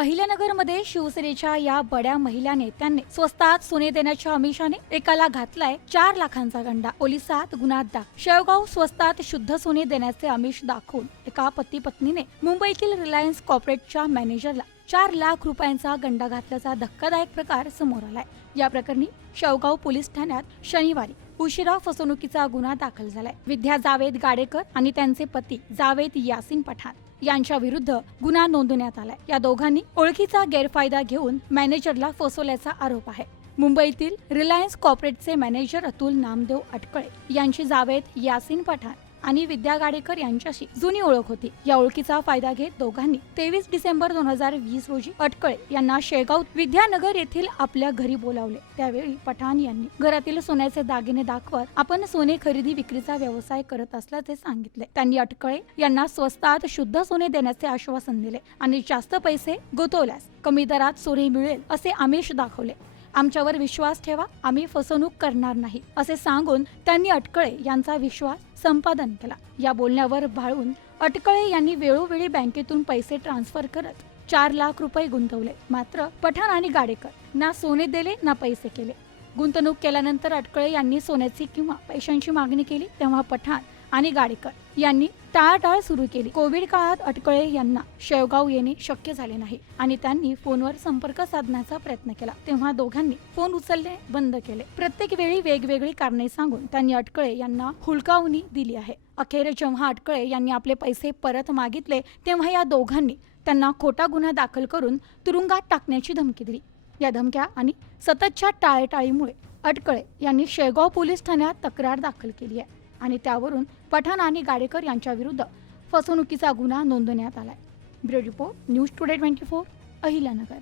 अहिल्यानगरमध्ये शिवसेनेच्या या बड्या महिला नेत्यांनी स्वस्तात सोने देण्याच्या आमिषाने एकाला घातलाय 4 लाखांचा गंडा. पोलिसात गुन्हा दाखल. शेवगाव स्वस्तात शुद्ध सोने देण्याचे आमिष दाखवून एका पती पत्नीने मुंबईतील रिलायन्स कॉर्पोरेटच्या मॅनेजरला 4 लाख रुपयांचा गंडा घातल्याचा धक्कादायक प्रकार समोर आलाय. या प्रकरणी शेवगाव पोलीस ठाण्यात शनिवारी उशिरा फसवणुकीचा गुन्हा दाखल झालाय. विद्या जावेद गाडेकर आणि त्यांचे पती जावेद यासिन पठाण यांच्या विरुद्ध गुन्हा नोंदवण्यात आलाय. या दोघांनी ओळखीचा गैरफायदा घेऊन मॅनेजरला फसवल्याचा आरोप आहे. मुंबईतील रिलायन्स कॉर्पोरेटचे मॅनेजर अतुल नामदेव अटकळे यांची जावेद यासिन पठाण आणि विद्या गाडेकर यांच्याशी जुनी ओळख होती. या ओळखीचा फायदा घेत दोघांनी 23 डिसेंबर 2020 रोजी अटकळे यांना शेगाव विद्यानगर येथील आपल्या घरी बोलावले. त्यावेळी पठाण यांनी घरातील सोन्याचे दागिने दाखवत आपण सोने खरेदी विक्रीचा व्यवसाय करत असल्याचे सांगितले. त्यांनी अटकळे यांना स्वस्तात शुद्ध सोने देण्याचे आश्वासन दिले आणि जास्त पैसे गुंतवल्यास कमी दरात सोने मिळेल असे आमिष दाखवले. आमच्यावर विश्वास ठेवा, आम्ही फसवणूक करणार नाही असे सांगून त्यांनी अटकळे यांचा विश्वास संपादन केला. या बोलण्यावर भाळून अटकळे यांनी वेळोवेळी बँकेतून पैसे ट्रान्सफर करत 4 लाख रुपये गुंतवले. मात्र पठाण आणि गाडेकर ना सोने दिले ना पैसे केले. गुंतवणूक केल्यानंतर अटकळे यांनी सोन्याची किंवा पैशांची मागणी केली तेव्हा पठाण आणि गाडेकर यांनी टाळाटाळ सुरू केली. कोविड काळात अटकळे यांना शेवगाव येणे शक्य झाले नाही आणि त्यांनी फोनवर संपर्क साधण्याचा प्रयत्न केला तेव्हा दोघांनी फोन उचलणे बंद केले. प्रत्येक वेळी वेगवेगळी कारणे सांगून त्यांनी अटकळे यांना हुलकावणी दिली आहे. अखेर जेव्हा अटकळे यांनी आपले पैसे परत मागितले तेव्हा या दोघांनी त्यांना खोटा गुन्हा दाखल करून तुरुंगात टाकण्याची धमकी दिली. या धमक्या आणि सततच्या टाळेटाळीमुळे अटकळे यांनी शेगाव पोलीस ठाण्यात तक्रार दाखल केली आहे आणि त्यावरून पठाण आणि गाडेकर यांच्या विरुद्ध फसवणुकीचा गुन्हा नोंदवण्यात आलाय. Bureau report, news today 24, Ahilyanagar.